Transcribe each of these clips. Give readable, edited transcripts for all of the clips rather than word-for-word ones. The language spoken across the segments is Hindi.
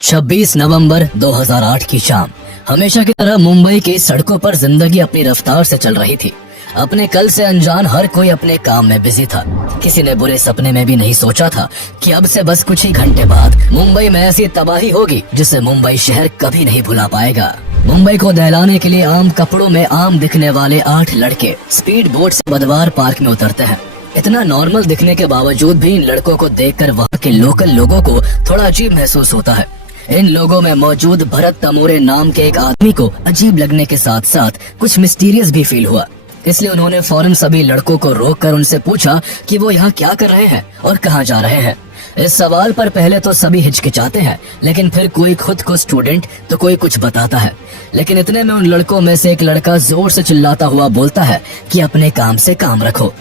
26 नवंबर 2008 की शाम हमेशा की तरह मुंबई की सड़कों पर जिंदगी अपनी रफ्तार से चल रही थी। अपने कल से अनजान हर कोई अपने काम में बिजी था। किसी ने बुरे सपने में भी नहीं सोचा था कि अब से बस कुछ ही घंटे बाद मुंबई में ऐसी तबाही होगी जिसे मुंबई शहर कभी नहीं भुला पाएगा। मुंबई को दहलाने के लिए आम कपड़ों में आम दिखने वाले 8 लड़के स्पीड बोट से बुधवार पार्क में उतरते हैं। इतना नॉर्मल दिखने के बावजूद भी इन लड़कों को देखकर वहाँ के लोकल लोगों को थोड़ा अजीब महसूस होता है। इन लोगों में मौजूद भरत तमोरे नाम के एक आदमी को अजीब लगने के साथ साथ कुछ मिस्टीरियस भी फील हुआ। इसलिए उन्होंने फौरन सभी लड़कों को रोककर उनसे पूछा कि वो यहाँ क्या कर रहे हैं और कहाँ जा रहे हैं। इस सवाल पर पहले तो सभी हिचकिचाते हैं, लेकिन फिर कोई खुद को स्टूडेंट तो कोई कुछ बताता है। लेकिन इतने में उन लड़कों में से एक लड़का जोर से चिल्लाता हुआ बोलता है कि अपने काम से काम रखो।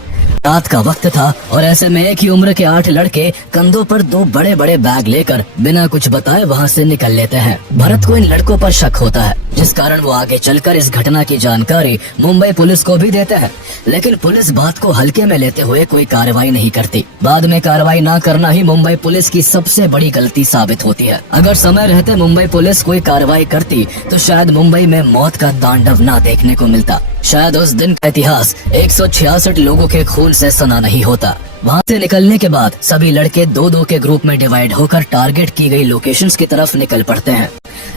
रात का वक्त था और ऐसे में एक ही उम्र के 8 लड़के कंधों पर 2 बड़े बड़े बैग लेकर बिना कुछ बताए वहाँ से निकल लेते हैं। भरत को इन लड़कों पर शक होता है, जिस कारण वो आगे चलकर इस घटना की जानकारी मुंबई पुलिस को भी देते हैं। लेकिन पुलिस बात को हल्के में लेते हुए कोई कार्रवाई नहीं करती। बाद में कार्रवाई न करना ही मुंबई पुलिस की सबसे बड़ी गलती साबित होती है। अगर समय रहते मुंबई पुलिस कोई कार्रवाई करती तो शायद मुंबई में मौत का तांडव न देखने को मिलता। शायद उस दिन का इतिहास 166 लोगों के खून से सना नहीं होता। वहाँ से निकलने के बाद सभी लड़के 2-2 के ग्रुप में डिवाइड होकर टारगेट की गई लोकेशंस की तरफ निकल पड़ते हैं।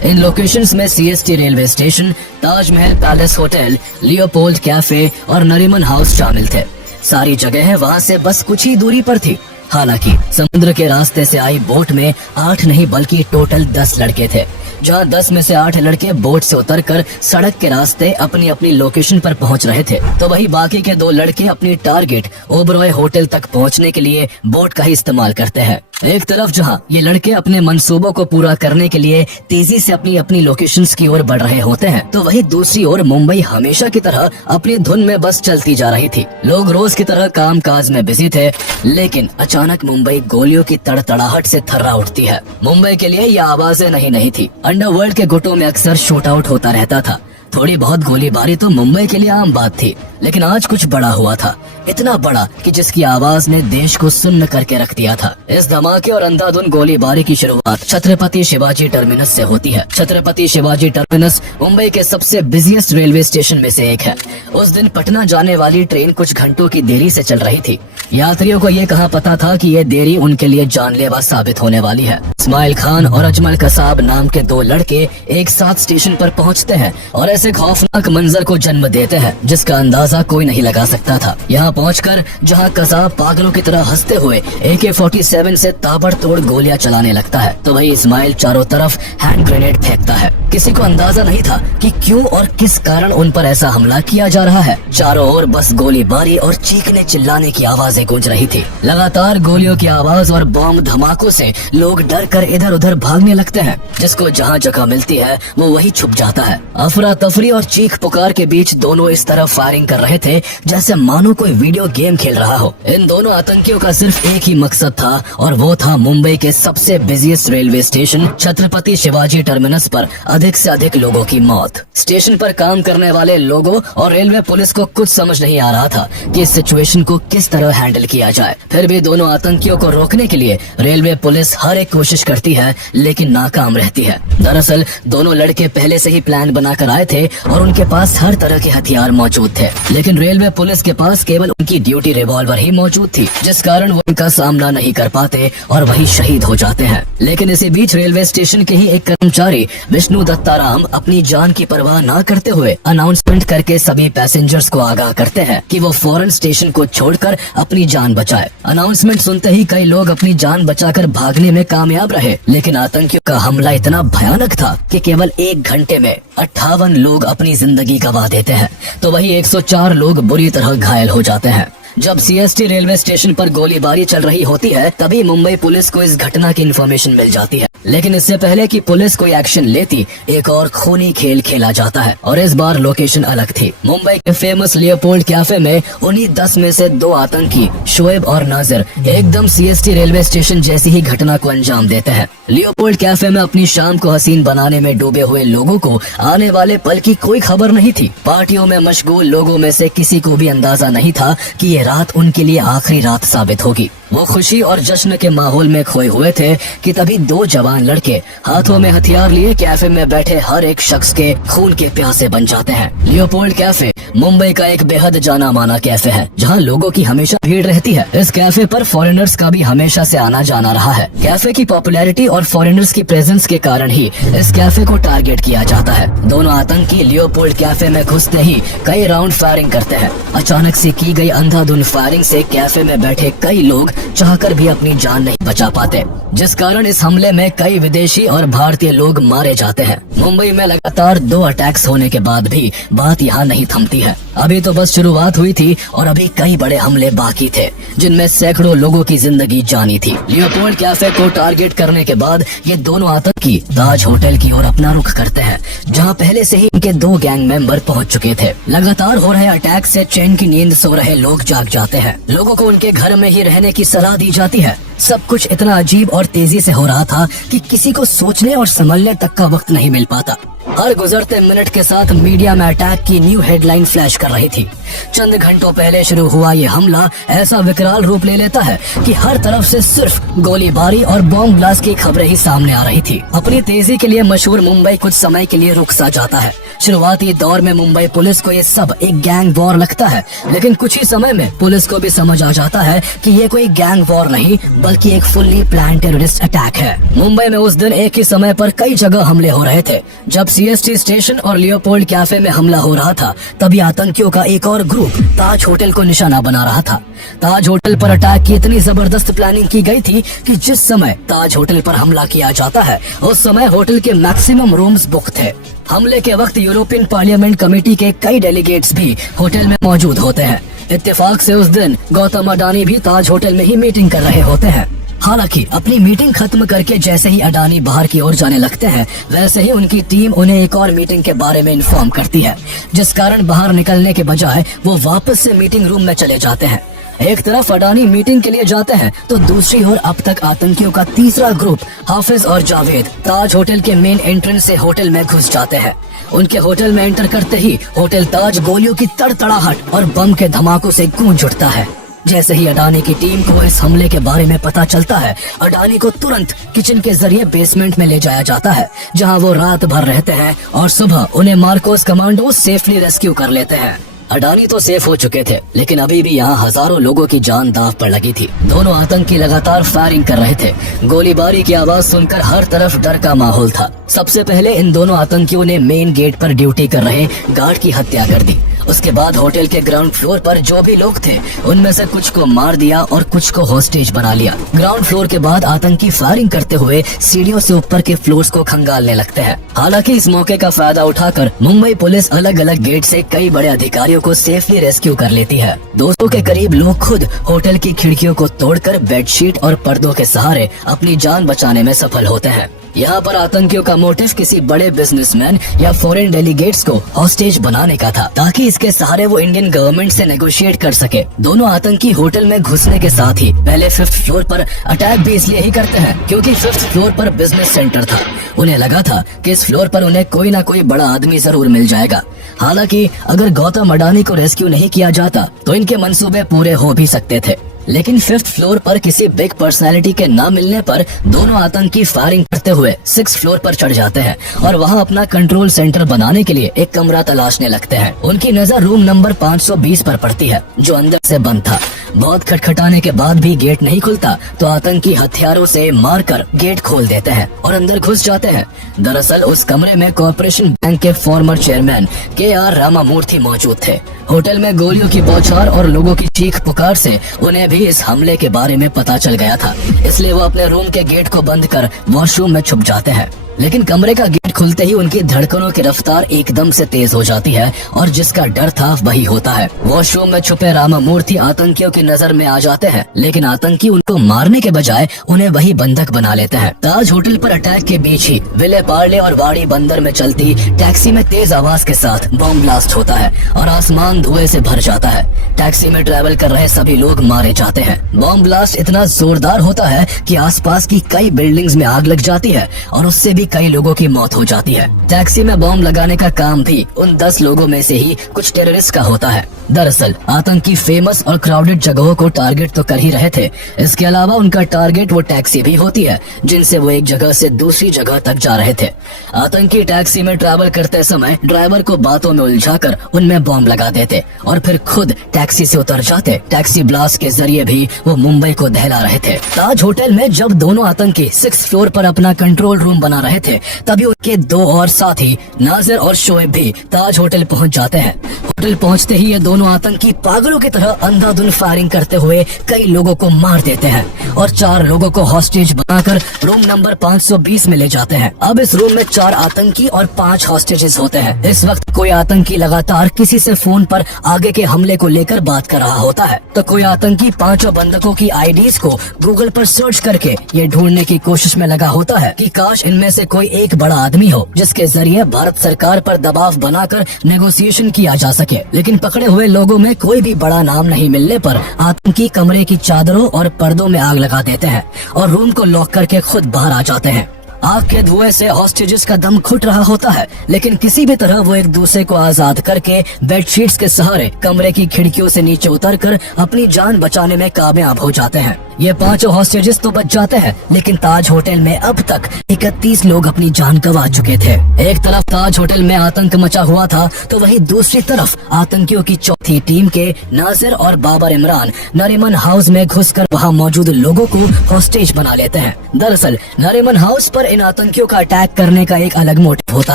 इन लोकेशंस में CST railway station, Taj Mahal palace hotel, Leopold cafe और नरीमन हाउस शामिल थे। सारी जगह वहाँ से बस कुछ ही दूरी पर थी। हालांकि समुद्र के रास्ते से आई बोट में 8 नहीं बल्कि टोटल 10 लड़के थे, जहां 10 में से 8 लड़के बोट से उतरकर सड़क के रास्ते अपनी अपनी लोकेशन पर पहुंच रहे थे, तो वही बाकी के 2 लड़के अपनी टारगेट ओबरॉय होटल तक पहुंचने के लिए बोट का ही इस्तेमाल करते हैं। एक तरफ जहां ये लड़के अपने मंसूबों को पूरा करने के लिए तेजी से अपनी अपनी लोकेशंस की ओर बढ़ रहे होते हैं, तो वही दूसरी ओर मुंबई हमेशा की तरह अपनी धुन में बस चलती जा रही थी। लोग रोज की तरह काम काज में बिजी थे, लेकिन अचानक मुंबई गोलियों की तड़तड़ाहट से थर्रा उठती है। मुंबई के लिए यह आवाजें नहीं थी। अंडरवर्ल्ड के गुटों में अक्सर शूट आउट होता रहता था। थोड़ी बहुत गोलीबारी तो मुंबई के लिए आम बात थी, लेकिन आज कुछ बड़ा हुआ था। इतना बड़ा कि जिसकी आवाज ने देश को सुन्न करके रख दिया था। इस धमाके और अंधाधुन गोलीबारी की शुरुआत छत्रपति शिवाजी टर्मिनस से होती है। छत्रपति शिवाजी टर्मिनस मुंबई के सबसे बिजिएस्ट रेलवे स्टेशन में से एक है। उस दिन पटना जाने वाली ट्रेन कुछ घंटों की देरी से चल रही थी। यात्रियों को ये कहाँ पता था कि ये देरी उनके लिए जानलेवा साबित होने वाली है। इस्माइल खान और अजमल कसाब नाम के 2 लड़के एक साथ स्टेशन पर पहुँचते हैं और ऐसे खौफनाक मंजर को जन्म देते हैं जिसका अंदाजा कोई नहीं लगा सकता था। यहाँ पहुंचकर जहां कसाब पागलों की तरह हंसते हुए AK-47 से ताबड़तोड़ गोलियां चलाने लगता है, तो वही इस्माइल चारों तरफ हैंड ग्रेनेड फेंकता है। किसी को अंदाजा नहीं था कि क्यों और किस कारण उन पर ऐसा हमला किया जा रहा है। चारों ओर बस गोलीबारी और चीखने चिल्लाने की आवाजें गूंज रही थी। लगातार गोलियों की आवाज और बॉम्ब धमाकों से लोग डर कर इधर उधर भागने लगते हैं। जिसको जहाँ जगह मिलती है वो वही छुप जाता है। अफरा तफरी और चीख पुकार के बीच दोनों इस तरफ फायरिंग कर रहे थे जैसे मानो कोई वीडियो गेम खेल रहा हो। इन दोनों आतंकियों का सिर्फ एक ही मकसद था और वो था मुंबई के सबसे busiest railway station Chhatrapati Shivaji terminus पर अधिक से अधिक लोगों की मौत। स्टेशन पर काम करने वाले लोगों और रेलवे पुलिस को कुछ समझ नहीं आ रहा था कि इस सिचुएशन को किस तरह हैंडल किया जाए। फिर भी दोनों आतंकियों को रोकने के लिए रेलवे पुलिस हर एक कोशिश करती है, लेकिन नाकाम रहती है। दरअसल दोनों लड़के पहले से ही प्लान बनाकर आए थे और उनके पास हर तरह के हथियार मौजूद थे, लेकिन रेलवे पुलिस के पास केवल उनकी ड्यूटी रिवॉल्वर ही मौजूद थी, जिस कारण वो इनका सामना नहीं कर पाते और वही शहीद हो जाते हैं। लेकिन इसी बीच रेलवे स्टेशन के ही एक कर्मचारी विष्णु दत्ताराम अपनी जान की परवाह न करते हुए अनाउंसमेंट करके सभी पैसेंजर्स को आगाह करते हैं कि वो फौरन स्टेशन को छोड़कर अपनी जान बचाए। अनाउंसमेंट सुनते ही कई लोग अपनी जान बचाकर भागने में कामयाब रहे, लेकिन आतंकियों का हमला इतना भयानक था कि केवल 1 घंटे में 58 लोग अपनी जिंदगी गंवा देते हैं, तो वही 104 लोग बुरी तरह घायल हो जाते हैं। जब सीएसटी रेलवे स्टेशन पर गोलीबारी चल रही होती है, तभी मुंबई पुलिस को इस घटना की इन्फॉर्मेशन मिल जाती है। लेकिन इससे पहले कि पुलिस कोई एक्शन लेती, एक और खूनी खेल खेला जाता है और इस बार लोकेशन अलग थी। मुंबई के फेमस लियोपोल्ड कैफे में उन्हीं 10 में से 2 आतंकी शोएब और नाजिर एकदम सीएसटी रेलवे स्टेशन जैसी ही घटना को अंजाम देते हैं। लियोपोल्ड कैफे में अपनी शाम को हसीन बनाने में डूबे हुए लोगों को आने वाले पल की कोई खबर नहीं थी। पार्टियों में मशगूल लोगों में से किसी को भी अंदाजा नहीं था कि ये ये रात उनके लिए आखिरी रात साबित होगी। वो खुशी और जश्न के माहौल में खोए हुए थे कि तभी दो जवान लड़के हाथों में हथियार लिए कैफे में बैठे हर एक शख्स के खून के प्यासे बन जाते हैं। लियोपोल्ड कैफे मुंबई का एक बेहद जाना माना कैफे है, जहां लोगों की हमेशा भीड़ रहती है। इस कैफे पर फॉरेनर्स का भी हमेशा से आना जाना रहा है। कैफे की पॉपुलैरिटी और फॉरेनर्स की प्रेजेंस के कारण ही इस कैफे को टारगेट किया जाता है। दोनों आतंकी लियोपोल्ड कैफे में घुसते ही कई राउंड फायरिंग करते हैं। अचानक से की गई अंधाधुंध फायरिंग से कैफे में बैठे कई लोग चाहकर भी अपनी जान नहीं बचा पाते, जिस कारण इस हमले में कई विदेशी और भारतीय लोग मारे जाते हैं। मुंबई में लगातार 2 अटैक्स होने के बाद भी बात यहाँ नहीं थमती है। अभी तो बस शुरुआत हुई थी और अभी कई बड़े हमले बाकी थे, जिनमें सैकड़ों लोगों की जिंदगी जानी थी। लियोपोल्ड कैफे को टारगेट करने के बाद ये दोनों आतंकी ताज होटल की ओर अपना रुख करते हैं, जहाँ पहले से ही इनके 2 गैंग मेंबर पहुँच चुके थे। लगातार हो रहे अटैक से चैन की नींद सो रहे लोग जाग जाते हैं। लोगों को उनके घर में ही रहने की सलाह दी जाती है। सब कुछ इतना अजीब और तेजी से हो रहा था कि किसी को सोचने और संभलने तक का वक्त नहीं मिल पाता। हर गुजरते मिनट के साथ मीडिया में अटैक की न्यू हेडलाइन फ्लैश कर रही थी। चंद घंटों पहले शुरू हुआ ये हमला ऐसा विकराल रूप ले लेता है कि हर तरफ से सिर्फ गोलीबारी और बॉम्ब ब्लास्ट की खबरें ही सामने आ रही थी। अपनी तेजी के लिए मशहूर मुंबई कुछ समय के लिए रुक सा जाता है। शुरुआती दौर में मुंबई पुलिस को ये सब एक गैंग वॉर लगता है, लेकिन कुछ ही समय में पुलिस को भी समझ आ जाता है कि ये कोई गैंग वॉर नहीं बल्कि एक फुल्ली प्लान टेररिस्ट अटैक है। मुंबई में उस दिन एक ही समय पर कई जगह हमले हो रहे थे। जब सीएसटी स्टेशन और लियोपोल्ड कैफे में हमला हो रहा था, तभी आतंकियों का एक और ग्रुप ताज होटल को निशाना बना रहा था। ताज होटल पर अटैक की इतनी जबरदस्त प्लानिंग की गई थी कि जिस समय ताज होटल पर हमला किया जाता है उस समय होटल के मैक्सिमम रूम्स बुक थे। हमले के वक्त यूरोपियन पार्लियामेंट कमेटी के कई डेलीगेट्स भी होटल में मौजूद होते हैं। इत्तेफाक से उस दिन गौतम अडानी भी ताज होटल में ही मीटिंग कर रहे होते हैं। हालांकि अपनी मीटिंग खत्म करके जैसे ही अडानी बाहर की ओर जाने लगते हैं, वैसे ही उनकी टीम उन्हें एक और मीटिंग के बारे में इन्फॉर्म करती है, जिस कारण बाहर निकलने के बजाय वो वापस से मीटिंग रूम में चले जाते हैं। एक तरफ अडानी मीटिंग के लिए जाते हैं तो दूसरी ओर अब तक आतंकियों का तीसरा ग्रुप हाफिज और जावेद ताज होटल के मेन एंट्रेंस से होटल में घुस जाते हैं। उनके होटल में एंटर करते ही होटल ताज गोलियों की तड़तड़ाहट और बम के धमाकों से गूंज उठता है। जैसे ही अडानी की टीम को इस हमले के बारे में पता चलता है, अडानी को तुरंत किचन के जरिए बेसमेंट में ले जाया जाता है, जहां वो रात भर रहते हैं और सुबह उन्हें मार्कोस कमांडो सेफली रेस्क्यू कर लेते हैं। अडानी तो सेफ हो चुके थे, लेकिन अभी भी यहाँ हजारों लोगों की जान दांव पर लगी थी। दोनों आतंकी लगातार फायरिंग कर रहे थे। गोलीबारी की आवाज सुनकर हर तरफ डर का माहौल था। सबसे पहले इन दोनों आतंकियों ने मेन गेट पर ड्यूटी कर रहे गार्ड की हत्या कर दी। उसके बाद होटल के ग्राउंड फ्लोर पर जो भी लोग थे उनमें से कुछ को मार दिया और कुछ को हॉस्टेज बना लिया। ग्राउंड फ्लोर के बाद आतंकी फायरिंग करते हुए सीढ़ियों से ऊपर के फ्लोर्स को खंगालने लगते हैं। हालांकि इस मौके का फायदा उठाकर मुंबई पुलिस अलग अलग गेट से कई बड़े अधिकारियों को सेफली रेस्क्यू कर लेती है। 200 के करीब लोग खुद होटल की खिड़कियों को तोड़कर बेडशीट और पर्दों के सहारे अपनी जान बचाने में सफल होते हैं। यहाँ पर आतंकियों का मोटिव किसी बड़े बिजनेसमैन या फॉरेन डेलीगेट्स को हॉस्टेज बनाने का था, ताकि इसके सहारे वो इंडियन गवर्नमेंट से नेगोशिएट कर सके। दोनों आतंकी होटल में घुसने के साथ ही पहले 5th फ्लोर पर अटैक भी इसलिए ही करते हैं क्योंकि 5th फ्लोर पर बिजनेस सेंटर था। उन्हें लगा था कि इस फ्लोर पर उन्हें कोई न कोई बड़ा आदमी जरूर मिल जाएगा। हालांकि अगर गौतम अडानी को रेस्क्यू नहीं किया जाता तो इनके मंसूबे पूरे हो भी सकते थे। लेकिन 5th फ्लोर पर किसी बिग पर्सनालिटी के न मिलने पर दोनों आतंकी फायरिंग करते हुए 6th फ्लोर पर चढ़ जाते हैं और वहां अपना कंट्रोल सेंटर बनाने के लिए एक कमरा तलाशने लगते हैं। उनकी नजर रूम नंबर 520 पर पड़ती है, जो अंदर से बंद था। बहुत खटखटाने के बाद भी गेट नहीं खुलता तो आतंकी हथियारों से मारकर गेट खोल देते हैं और अंदर घुस जाते हैं। दरअसल उस कमरे में कॉर्पोरेशन बैंक के फॉर्मर चेयरमैन KR रामामूर्ति मौजूद थे। होटल में गोलियों की बौछार और लोगों की चीख पुकार से उन्हें भी इस हमले के बारे में पता चल गया था, इसलिए वो अपने रूम के गेट को बंद कर वॉशरूम में छुप जाते हैं। लेकिन कमरे का गेट खुलते ही उनकी धड़कनों की रफ्तार एकदम से तेज हो जाती है और जिसका डर था वही होता है। वॉशरूम में छुपे रामामूर्ति आतंकियों की नजर में आ जाते हैं, लेकिन आतंकी उनको मारने के बजाय उन्हें वही बंधक बना लेते हैं। ताज होटल पर अटैक के बीच ही विले पार्ले और वाड़ी बंदर में चलती टैक्सी में तेज आवाज के साथ बॉम्ब ब्लास्ट होता है और आसमान धुएं से भर जाता है। टैक्सी में ट्रैवल कर रहे सभी लोग मारे जाते हैं। बॉम्ब ब्लास्ट इतना जोरदार होता है कि आसपास की कई बिल्डिंग्स में आग लग जाती है और उससे भी कई लोगों की मौत हो हो जाती है। टैक्सी में बॉम्ब लगाने का काम भी उन 10 लोगों में से ही कुछ टेररिस्ट का होता है। दरअसल आतंकी फेमस और क्राउडेड जगहों को टारगेट तो कर ही रहे थे, इसके अलावा उनका टारगेट वो टैक्सी भी होती है जिनसे वो एक जगह से दूसरी जगह तक जा रहे थे। आतंकी टैक्सी में ट्रैवल करते समय ड्राइवर को बातों में उलझाकर उनमें बॉम्ब लगा देते और फिर खुद टैक्सी से उतर जाते। टैक्सी ब्लास्ट के जरिए भी वो मुंबई को दहला रहे थे। ताज होटल में जब दोनों आतंकी 6th फ्लोर पर अपना कंट्रोल रूम बना रहे थे, तभी उनके 2 और साथी नाजिर और शोएब भी ताज होटल पहुंच जाते हैं। होटल पहुंचते ही ये दोनों आतंकी पागलों की तरह अंधाधुंध फायरिंग करते हुए कई लोगों को मार देते हैं और 4 लोगों को हॉस्टेज बनाकर रूम नंबर 520 में ले जाते हैं। अब इस रूम में 4 आतंकी और 5 हॉस्टेजेस होते हैं। इस वक्त कोई आतंकी लगातार किसी से फोन पर आगे के हमले को लेकर बात कर रहा होता है, तो कोई आतंकी 5 बंधकों की आईडीज को गूगल पर सर्च करके ये ढूंढने की कोशिश में लगा होता है कि काश इनमें से कोई एक बड़ा आदमी हो जिसके जरिए भारत सरकार पर दबाव बनाकर नेगोशिएशन किया जा सके। लेकिन पकड़े हुए लोगों में कोई भी बड़ा नाम नहीं मिलने पर आतंकी कमरे की चादरों और पर्दों में आग लगा देते हैं और रूम को लॉक करके खुद बाहर आ जाते हैं। आग के धुएं से हॉस्टेजेस का दम घुट रहा होता है, लेकिन किसी भी तरह वो एक दूसरे को आजाद करके बेडशीट्स के सहारे कमरे की खिड़कियों से नीचे उतरकर अपनी जान बचाने में कामयाब हो जाते हैं। ये 5 हॉस्टेजेस तो बच जाते हैं, लेकिन ताज होटल में अब तक 31 लोग अपनी जान गंवा चुके थे। एक तरफ ताज होटल में आतंक मचा हुआ था, तो वहीं दूसरी तरफ आतंकियों की चौथी टीम के नासिर और बाबर इमरान नरीमन हाउस में घुसकर वहां मौजूद लोगों को हॉस्टेज बना लेते हैं। दरअसल नरीमन हाउस पर इन आतंकियों का अटैक करने का एक अलग मोटिव होता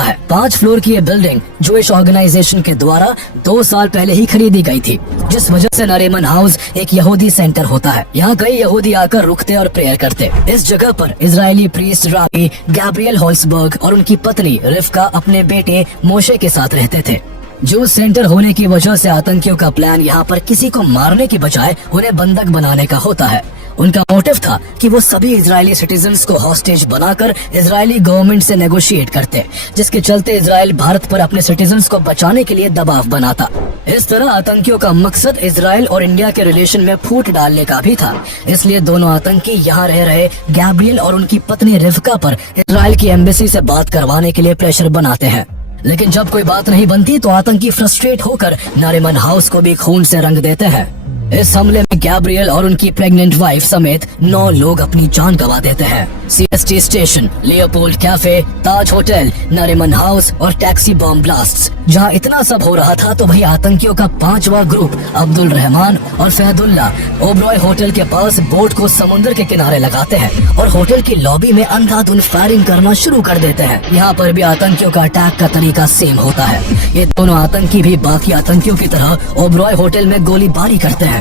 है। 5 फ्लोर की ये बिल्डिंग जूइश ऑर्गेनाइजेशन के द्वारा 2 साल पहले ही खरीदी गई थी, जिस वजह से नरीमन हाउस एक यहूदी सेंटर होता है। यहाँ कई यहूदी आकर रुकते और प्रेयर करते। इस जगह पर इजरायली प्रीस्ट राबी गैब्रियल होल्सबर्ग और उनकी पत्नी रिफ्का अपने बेटे मोशे के साथ रहते थे। जो सेंटर होने की वजह से आतंकियों का प्लान यहाँ पर किसी को मारने की बजाय उन्हें बंधक बनाने का होता है। उनका मोटिव था कि वो सभी इजरायली सिटीजन्स को हॉस्टेज बनाकर इजरायली गवर्नमेंट से नेगोशिएट करते, जिसके चलते इजराइल भारत पर अपने सिटीजन्स को बचाने के लिए दबाव बनाता। इस तरह आतंकियों का मकसद इजराइल और इंडिया के रिलेशन में फूट डालने का भी था। इसलिए दोनों आतंकी यहाँ रह रहे गैब्रियल और उनकी पत्नी रिफ्का पर इजराइल की एम्बेसी से बात करवाने के लिए प्रेशर बनाते हैं। लेकिन जब कोई बात नहीं बनती तो आतंकी फ्रस्ट्रेट होकर नरीमन हाउस को भी खून से रंग देते हैं। इस हमले में गैब्रियल और उनकी प्रेग्नेंट वाइफ समेत 9 लोग अपनी जान गंवा देते हैं। CST स्टेशन, लियोपोल्ड कैफे, ताज होटल, नरीमन हाउस और टैक्सी बॉम्ब ब्लास्ट्स। जहां इतना सब हो रहा था तो वही आतंकियों का 5वां ग्रुप अब्दुल रहमान और फैदुल्ला ओबरॉय होटल के पास बोट को समुद्र के किनारे लगाते हैं और होटल की लॉबी में अंधाधुंध फायरिंग करना शुरू कर देते हैं। यहाँ पर भी आतंकियों का अटैक का तरीका सेम होता है। ये दोनों आतंकी भी बाकी आतंकियों की तरह ओबरॉय होटल में गोलीबारी करते हैं।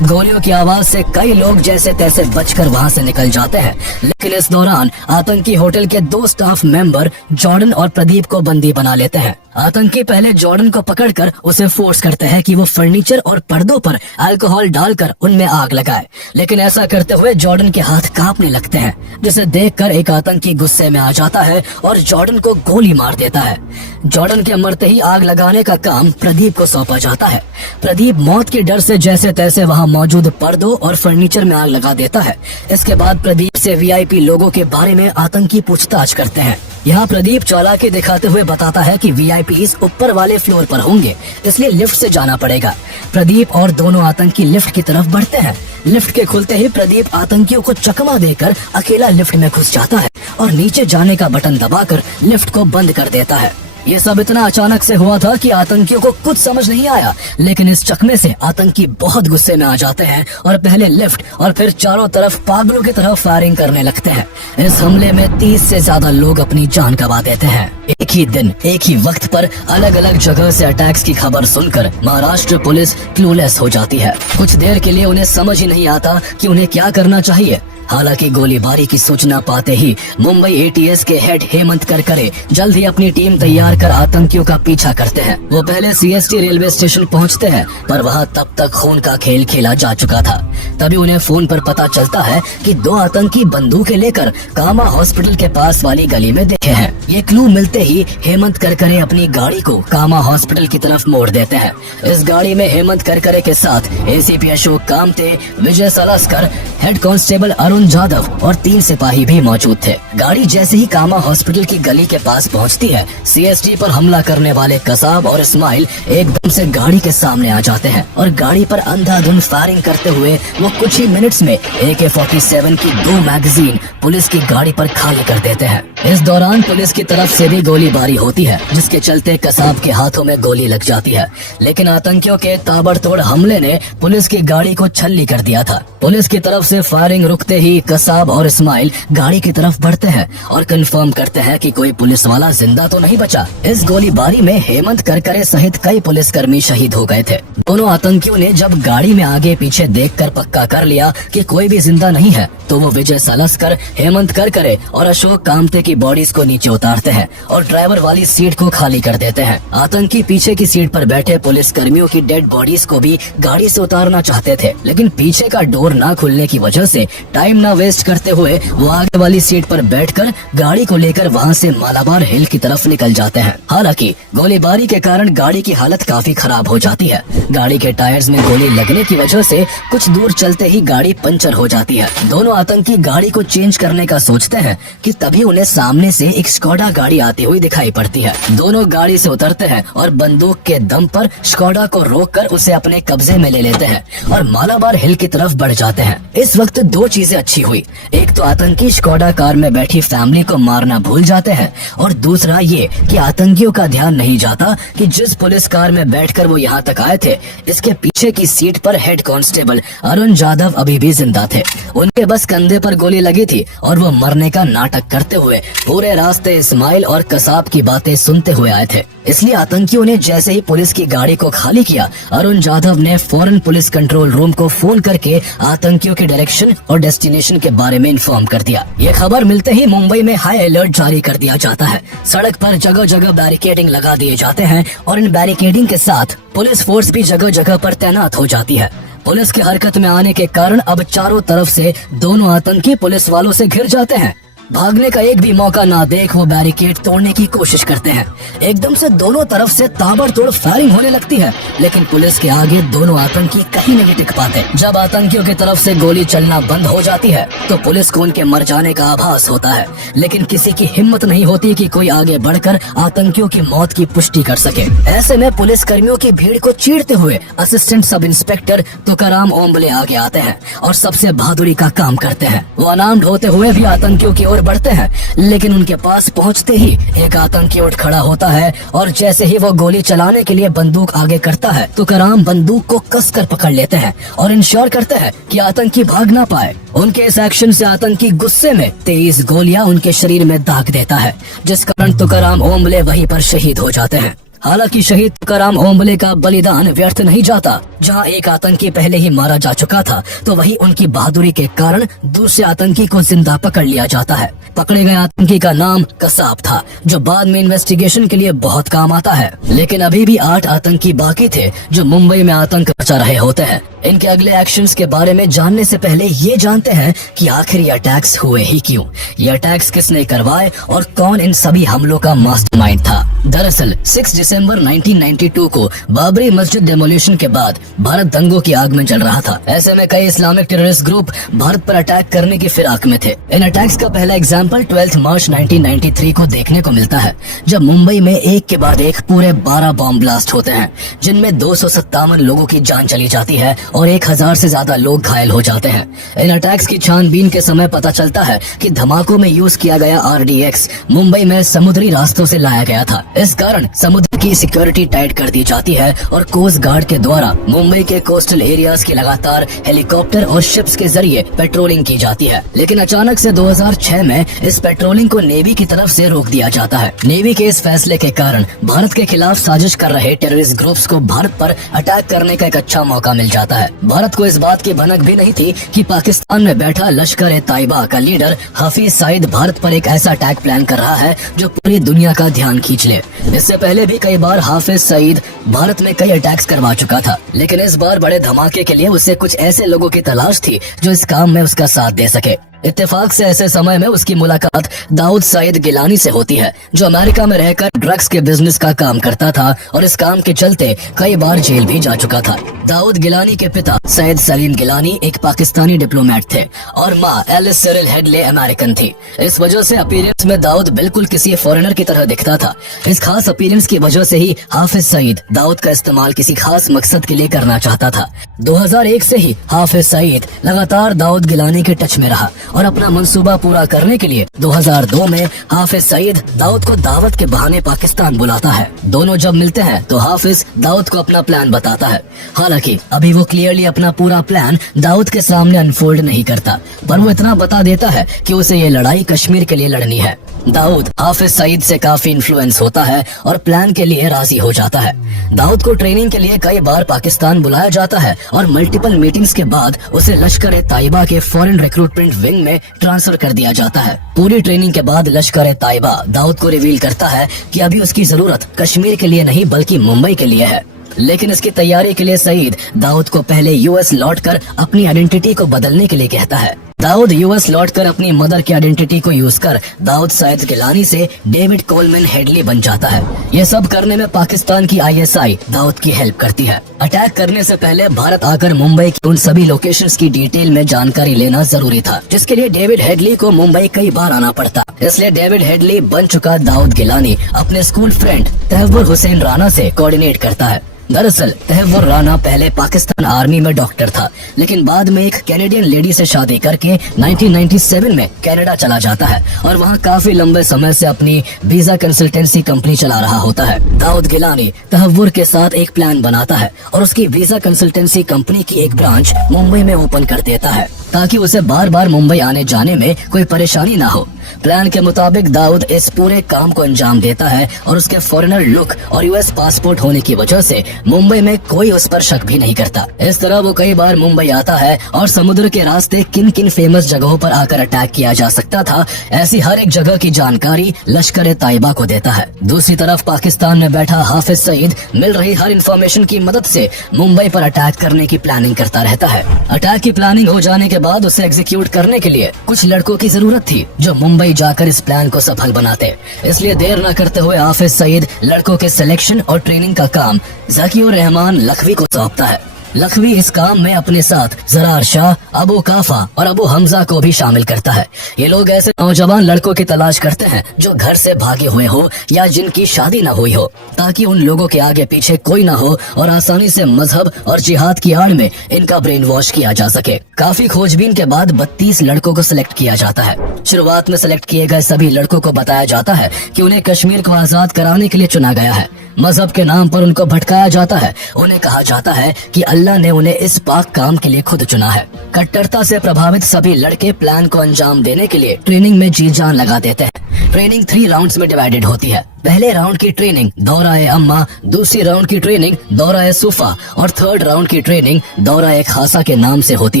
गोलियों की आवाज से कई लोग जैसे तैसे बचकर वहां से निकल जाते हैं, लेकिन इस दौरान आतंकी होटल के 2 स्टाफ मेंबर जॉर्डन और प्रदीप को बंदी बना लेते हैं। आतंकी पहले जॉर्डन को पकड़कर उसे फोर्स करते हैं कि वो फर्नीचर और पर्दों पर अल्कोहल डालकर उनमें आग लगाए, लेकिन ऐसा करते हुए जॉर्डन के हाथ कांपने लगते हैं, जिसे देखकर एक आतंकी गुस्से में आ जाता है और जॉर्डन को गोली मार देता है। जॉर्डन के मरते ही आग लगाने का काम प्रदीप को सौंपा जाता है। प्रदीप मौत के डर से जैसे तैसे वहां मौजूद पर्दों और फर्नीचर में आग लगा देता है। इसके बाद प्रदीप से VIP लोगों के बारे में आतंकी पूछताछ करते हैं। यहाँ प्रदीप चालाकी दिखाते हुए बताता है कि VIPs ऊपर वाले फ्लोर पर होंगे, इसलिए लिफ्ट से जाना पड़ेगा। प्रदीप और दोनों आतंकी लिफ्ट की तरफ बढ़ते हैं। लिफ्ट के खुलते ही प्रदीप आतंकियों को चकमा देकर अकेला लिफ्ट में घुस जाता है और नीचे जाने का बटन दबाकर लिफ्ट को बंद कर देता है। ये सब इतना अचानक से हुआ था कि आतंकियों को कुछ समझ नहीं आया, लेकिन इस चकमे से आतंकी बहुत गुस्से में आ जाते हैं और पहले लेफ्ट और फिर चारों तरफ पागलों की तरह फायरिंग करने लगते हैं। इस हमले में 30 से ज्यादा लोग अपनी जान गंवा देते हैं। एक ही दिन एक ही वक्त पर अलग अलग जगह से अटैक्स की खबर सुनकर महाराष्ट्र पुलिस क्लूलेस हो जाती है। कुछ देर के लिए उन्हें समझ ही नहीं आता कि उन्हें क्या करना चाहिए। हालांकि गोलीबारी की सूचना पाते ही मुंबई ATS के हेड हेमंत करकरे जल्द ही अपनी टीम तैयार कर आतंकियों का पीछा करते हैं। वो पहले CST रेलवे स्टेशन पहुंचते हैं, पर वहां तब तक खून का खेल खेला जा चुका था। तभी उन्हें फोन पर पता चलता है कि 2 आतंकी बंदूकें लेकर कामा हॉस्पिटल के पास वाली गली में दिखे हैं। ये क्लू मिलते ही हेमंत करकरे अपनी गाड़ी को कामा हॉस्पिटल की तरफ मोड़ देते हैं। इस गाड़ी में हेमंत करकरे के साथ ACP अशोक कामते, विजय सलास्कर, हेड कांस्टेबल अरुण अरुण जाधव और 3 सिपाही भी मौजूद थे। गाड़ी जैसे ही कामा हॉस्पिटल की गली के पास पहुंचती है, सीएसडी पर हमला करने वाले कसाब और इस्माइल एकदम से गाड़ी के सामने आ जाते हैं और गाड़ी पर अंधाधुंध फायरिंग करते हुए वो कुछ ही मिनट्स में AK-47 की 2 मैगजीन पुलिस की गाड़ी पर खाली कर देते हैं। इस दौरान पुलिस की तरफ से भी गोलीबारी होती है, जिसके चलते कसाब के हाथों में गोली लग जाती है। लेकिन आतंकियों के ताबड़तोड़ हमले ने पुलिस की गाड़ी को छल्ली कर दिया था। पुलिस की तरफ से फायरिंग रुकते ही कसाब और इस्माइल गाड़ी की तरफ बढ़ते हैं और कंफर्म करते हैं कि कोई पुलिस वाला जिंदा तो नहीं बचा। इस गोलीबारी में हेमंत करकरे सहित कई पुलिसकर्मी शहीद हो गए थे। दोनों आतंकियों ने जब गाड़ी में आगे पीछे देखकर पक्का कर लिया कि कोई भी जिंदा नहीं है, तो वो विजय सालस्कर, हेमंत करकरे और अशोक कामते की बॉडीज को नीचे उतारते हैं और ड्राइवर वाली सीट को खाली कर देते हैं। आतंकी पीछे की सीट पर बैठे पुलिस कर्मियों की डेड बॉडीज को भी गाड़ी से उतारना चाहते थे, लेकिन पीछे का डोर ना खुलने की वजह से टाइम ना वेस्ट करते हुए वो आगे वाली सीट पर बैठकर गाड़ी को लेकर वहां से मालाबार हिल की तरफ निकल जाते हैं। हालांकि गोलीबारी के कारण गाड़ी की हालत काफी खराब हो जाती है। गाड़ी के टायर्स में गोली लगने की वजह से कुछ दूर चलते ही गाड़ी पंचर हो जाती है। दोनों आतंकी गाड़ी को चेंज करने का सोचते हैं कि तभी उन्हें सामने से एक स्कोडा गाड़ी आती हुई दिखाई पड़ती है। दोनों गाड़ी से उतरते हैं और बंदूक के दम पर स्कोडा को रोककर उसे अपने कब्जे में ले लेते हैं और मालाबार हिल की तरफ बढ़ जाते हैं। इस वक्त 2 चीजें अच्छी हुई। एक तो आतंकी स्कोडा कार में बैठी फैमिली को मारना भूल जाते हैं और दूसरा ये कि आतंकियों का ध्यान नहीं जाता कि जिस पुलिस कार में बैठकर वो यहाँ तक आए थे, इसके पीछे की सीट पर हेड कांस्टेबल अरुण जाधव अभी भी जिंदा थे। उनके बस कंधे पर गोली लगी थी और वो मरने का नाटक करते हुए पूरे रास्ते इस्माइल और कसाब की बातें सुनते हुए आए थे। इसलिए आतंकियों ने जैसे ही पुलिस की गाड़ी को खाली किया, अरुण जाधव ने फौरन पुलिस कंट्रोल रूम को फोन करके आतंकियों के डायरेक्शन और डेस्टिनेशन के बारे में इन्फॉर्म कर दिया। ये खबर मिलते ही मुंबई में हाई अलर्ट जारी कर दिया जाता है। सड़क पर जगह जगह बैरिकेडिंग लगा दिए जाते हैं और इन बैरिकेडिंग के साथ पुलिस फोर्स भी जगह जगह पर तैनात हो जाती है। पुलिस की हरकत में आने के कारण अब चारों तरफ से दोनों आतंकी पुलिस वालों से घिर जाते हैं। भागने का एक भी मौका ना देख वो बैरिकेड तोड़ने की कोशिश करते हैं। एकदम से दोनों तरफ से ताबड़तोड़ फायरिंग होने लगती है, लेकिन पुलिस के आगे दोनों आतंकी कहीं नहीं टिक पाते। जब आतंकियों की तरफ से गोली चलना बंद हो जाती है तो पुलिस को उनके मर जाने का आभास होता है, लेकिन किसी की हिम्मत नहीं होती कि कोई आगे बढ़कर आतंकियों की मौत की पुष्टि कर सके। ऐसे में पुलिस कर्मियों की भीड़ को चीरते हुए assistant sub inspector Tukaram Omble आगे आते हैं और सबसे बहादुरी का काम करते हैं। वो अनार्म्ड होते हुए भी आतंकियों की ओर बढ़ते हैं, लेकिन उनके पास पहुंचते ही एक आतंकी उठ खड़ा होता है और जैसे ही वो गोली चलाने के लिए बंदूक आगे करता है, तुकाराम बंदूक को कसकर पकड़ लेते हैं और इंश्योर करते हैं कि आतंकी भाग ना पाए। उनके इस एक्शन से आतंकी गुस्से में 23 गोलियां उनके शरीर में दाग देता है, जिस कारण तुकाराम ओम्बले वहीं पर शहीद हो जाते हैं। हालांकि शहीद तुकाराम ओम्बले का बलिदान व्यर्थ नहीं जाता। जहां एक आतंकी पहले ही मारा जा चुका था, तो वहीं उनकी बहादुरी के कारण दूसरे आतंकी को जिंदा पकड़ लिया जाता है। पकड़े गए आतंकी का नाम कसाब था, जो बाद में इन्वेस्टिगेशन के लिए बहुत काम आता है। लेकिन अभी भी 8 आतंकी बाकी थे जो मुंबई में आतंक मचा रहे होते हैं। इनके अगले एक्शंस के बारे में जानने से पहले ये जानते हैं कि आखिर ये अटैक्स हुए ही क्यों, ये अटैक्स किसने करवाए और कौन इन सभी हमलों का मास्टरमाइंड था। दरअसल 6 दिसंबर 1992 को बाबरी मस्जिद डेमोलिशन के बाद भारत दंगों की आग में जल रहा था। ऐसे में कई इस्लामिक टेररिस्ट ग्रुप भारत पर अटैक करने की फिराक में थे। इन अटैक्स का पहला एग्जाम्पल 12 मार्च 1993 को देखने को मिलता है, जब मुंबई में एक के बाद एक पूरे 12 बॉम्ब ब्लास्ट होते हैं, जिनमें 257 लोगों की जान चली जाती है और 1000 से ज्यादा लोग घायल हो जाते हैं। इन अटैक्स की छानबीन के समय पता चलता है कि धमाकों में यूज किया गया RDX मुंबई में समुद्री रास्तों से लाया गया था। इस कारण समुद्र की सिक्योरिटी टाइट कर दी जाती है और कोस्ट गार्ड के द्वारा मुंबई के कोस्टल एरियाज की लगातार हेलीकॉप्टर और शिप्स के जरिए पेट्रोलिंग की जाती है। लेकिन अचानक से 2006 में इस पेट्रोलिंग को नेवी की तरफ से रोक दिया जाता है। नेवी के इस फैसले के कारण भारत के खिलाफ साजिश कर रहे टेररिस्ट ग्रुप्स को भारत पर अटैक करने का एक अच्छा मौका मिल जाता है। भारत को इस बात की भनक भी नहीं थी कि पाकिस्तान में बैठा लश्कर-ए-तैयबा का लीडर हफीज सईद भारत पर एक ऐसा अटैक प्लान कर रहा है जो पूरी दुनिया का ध्यान खींच ले। इससे पहले भी कई बार हाफिज सईद भारत में कई अटैक्स करवा चुका था, लेकिन इस बार बड़े धमाके के लिए उसे कुछ ऐसे लोगों की तलाश थी जो इस काम में उसका साथ दे सके। इत्तेफाक से ऐसे समय में उसकी मुलाकात दाऊद सईद गिलानी से होती है, जो अमेरिका में रहकर ड्रग्स के बिजनेस का काम करता था और इस काम के चलते कई बार जेल भी जा चुका था। दाऊद गिलानी के पिता सैयद सलीम गिलानी एक पाकिस्तानी डिप्लोमेट थे और माँ एलिस सिरिल हेडले अमेरिकन थी। इस वजह से अपीयरेंस में दाऊद बिल्कुल किसी फॉरेनर की तरह दिखता था। इस खास अपीयरेंस की वजह से ही हाफिज सईद दाऊद का इस्तेमाल किसी खास मकसद के लिए करना चाहता था। 2001 से ही हाफिज सईद लगातार दाऊद गिलानी के टच में रहा और अपना मंसूबा पूरा करने के लिए 2002 में हाफिज सईद दाऊद को दावत के बहाने पाकिस्तान बुलाता है। दोनों जब मिलते हैं तो हाफिज दाऊद को अपना प्लान बताता है। हालांकि अभी वो क्लियरली अपना पूरा प्लान दाऊद के सामने अनफोल्ड नहीं करता, पर वो इतना बता देता है कि उसे ये लड़ाई कश्मीर के लिए लड़नी है। दाऊद हाफिज सईद से काफी इन्फ्लुएंस होता है और प्लान के लिए राजी हो जाता है। दाऊद को ट्रेनिंग के लिए कई बार पाकिस्तान बुलाया जाता है और मल्टीपल मीटिंग्स के बाद उसे लश्कर-ए-ताइबा के फॉरेन रिक्रूटमेंट विंग में ट्रांसफर कर दिया जाता है। पूरी ट्रेनिंग के बाद लश्कर-ए-ताइबा दाऊद को रिवील करता है कि अभी उसकी जरूरत कश्मीर के लिए नहीं बल्कि मुंबई के लिए है। लेकिन इसकी तैयारी के लिए सईद दाऊद को पहले यूएस लौटकर अपनी आइडेंटिटी को बदलने के लिए कहता है। दाऊद यूएस लौटकर अपनी मदर की आइडेंटिटी को यूज कर दाऊद सईद गिलानी से डेविड कोलमैन हेडली बन जाता है। ये सब करने में पाकिस्तान की आईएसआई दाऊद की हेल्प करती है। अटैक करने से पहले भारत आकर मुंबई की उन सभी लोकेशंस की डिटेल में जानकारी लेना जरूरी था, जिसके लिए डेविड हेडली को मुंबई कई बार आना पड़ता। इसलिए डेविड हेडली बन चुका दाऊद गिलानी अपने स्कूल फ्रेंड तहव्वुर हुसैन राना से कोऑर्डिनेट करता है। दरअसल तहव्वुर राना पहले पाकिस्तान आर्मी में डॉक्टर था, लेकिन बाद में एक कैनेडियन लेडी से शादी करके 1997 में कनाडा चला जाता है और वहाँ काफी लंबे समय से अपनी वीजा कंसल्टेंसी कंपनी चला रहा होता है। दाऊद गिलानी तहव्वुर के साथ एक प्लान बनाता है और उसकी वीजा कंसल्टेंसी कंपनी की एक ब्रांच मुंबई में ओपन कर देता है, ताकि उसे बार बार मुंबई आने जाने में कोई परेशानी ना हो। प्लान के मुताबिक दाऊद इस पूरे काम को अंजाम देता है और उसके फॉरेनर लुक और यूएस पासपोर्ट होने की वजह से मुंबई में कोई उस पर शक भी नहीं करता। इस तरह वो कई बार मुंबई आता है और समुद्र के रास्ते किन किन फेमस जगहों पर आकर अटैक किया जा सकता था, ऐसी हर एक जगह की जानकारी लश्कर-ए-ताइबा को देता है। दूसरी तरफ पाकिस्तान में बैठा हाफिज सईद मिल रही हर इंफॉर्मेशन की मदद से मुंबई पर अटैक करने की प्लानिंग करता रहता है। अटैक की प्लानिंग हो जाने के बाद उसे एग्जीक्यूट करने के लिए कुछ लड़कों की जरूरत थी जो मुंबई जाकर इस प्लान को सफल बनाते। इसलिए देर न करते हुए हाफिज सईद लड़कों के सिलेक्शन और ट्रेनिंग का काम ज़कीउर रहमान लखवी को सौंपता है। लखवी इस काम में अपने साथ जरार शाह, अबू काफा और अबू हमजा को भी शामिल करता है। ये लोग ऐसे नौजवान लड़कों की तलाश करते हैं जो घर से भागे हुए हो या जिनकी शादी न हुई हो, ताकि उन लोगों के आगे पीछे कोई न हो और आसानी से मजहब और जिहाद की आड़ में इनका ब्रेन वॉश किया जा सके। काफी खोजबीन के बाद 32 लड़कों को सिलेक्ट किया जाता है। शुरुआत में सिलेक्ट किए गए सभी लड़कों को बताया जाता है कि उन्हें कश्मीर को आजाद कराने के लिए चुना गया है। मजहब के नाम पर उनको भटकाया जाता है। उन्हें कहा जाता है कि अल्लाह ने उन्हें इस पाक काम के लिए खुद चुना है। कट्टरता से प्रभावित सभी लड़के प्लान को अंजाम देने के लिए ट्रेनिंग में जी जान लगा देते हैं। ट्रेनिंग 3 राउंड्स में डिवाइडेड होती है। पहले राउंड की ट्रेनिंग दौरा-ए अम्मा, दूसरी राउंड की ट्रेनिंग दौरा-ए सुफा और थर्ड राउंड की ट्रेनिंग दौरा-ए खासा के नाम से होती